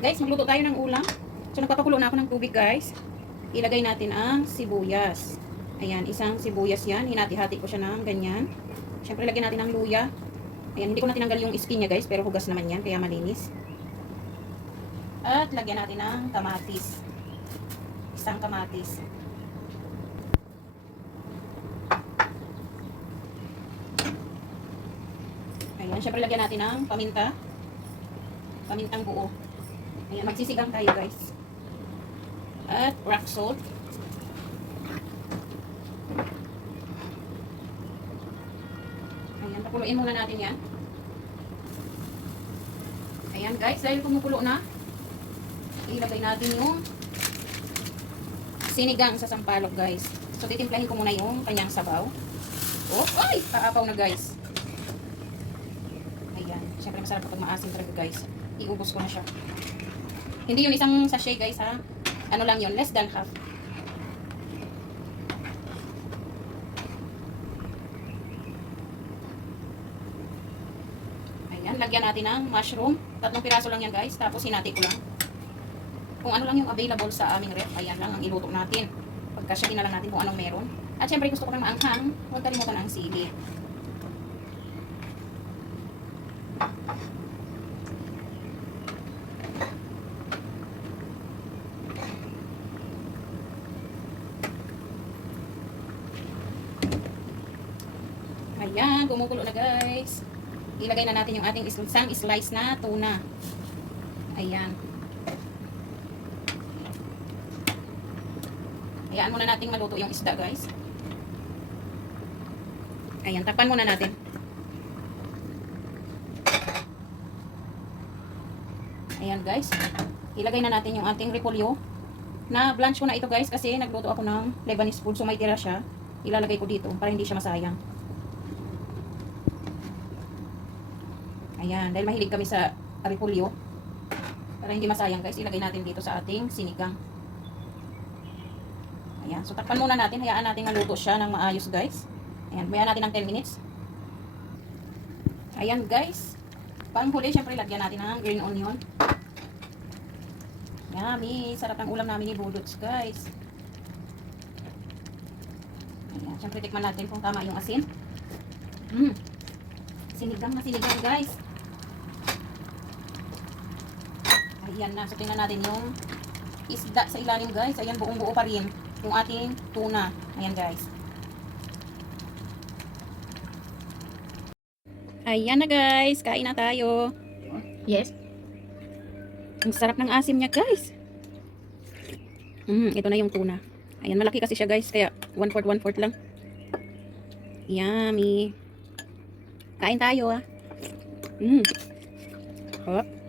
Ayan guys, magluto tayo ng ulam. So nagpapakulo na ako ng tubig guys. Ilagay natin ang sibuyas. Ayan, isang sibuyas yan. Hinati-hati ko siya ng ganyan. Siyempre lagyan natin ng luya. Ayan, hindi ko na tinanggal yung skin niya guys, pero hugas naman yan, kaya malinis. At lagyan natin ng kamatis. Isang kamatis. Ayan, syempre lagyan natin ng paminta. Pamintang buo. Ayan, magsisigang tayo guys. At rock salt. Ayan, pakuluin muna natin yan. Ayan guys, dahil kumukulo na, ilagay natin yung sinigang sa sampalok guys. So titimplahin ko muna yung kanyang sabaw. Oh, ay! Paapaw na guys. Ayan, syempre masarap kapag maasim talaga guys. Iubos ko na siya. Hindi yun isang sachet guys ha. Ano lang yun, less than half. Ayan, lagyan natin ng mushroom. 3 piraso lang yan guys. Tapos hinati ko lang. Kung ano lang yung available sa aming ref, ayan lang ang iluto natin. Pagkasyahin na lang natin kung anong meron. At syempre gusto ko ng maanghang, huwag kalimutan ang sili. Ayan, gumugulo na guys. Ilagay na natin yung ating isang slice na tuna. Ayan. Hayaan muna nating maluto yung isda guys. Ayan, takpan muna natin. Ayan guys. Ilagay na natin yung ating repolyo. Na blanch ko na ito guys kasi nagluto ako ng Lebanese food. So may tira siya. Ilalagay ko dito para hindi siya masayang. Ayan, dahil mahilig kami sa repolyo. Para hindi masayang guys, ilagay natin dito sa ating sinigang. Ayan, so takpan muna natin. Hayaan natin maluto siya ng maayos guys. Ayan, bayan natin ng 10 minutes. Ayan guys. Panghuli, syempre lagyan natin ng green onion. Yummy! Sarap ng ulam namin ni Budots guys. Ayan, syempre tikman natin kung tama yung asin. Sinigang na sinigang guys. Ayan na. So tingnan natin yung isda sa ilalim guys. Ayan, buong buo pa rin yung ating tuna. Ayan guys. Ayan na guys. Kain na tayo. Yes. Ang sarap ng asim niya guys. Ito na yung tuna. Ayan, malaki kasi siya guys. Kaya 1/4 lang. Yummy. Kain tayo ah. Hop.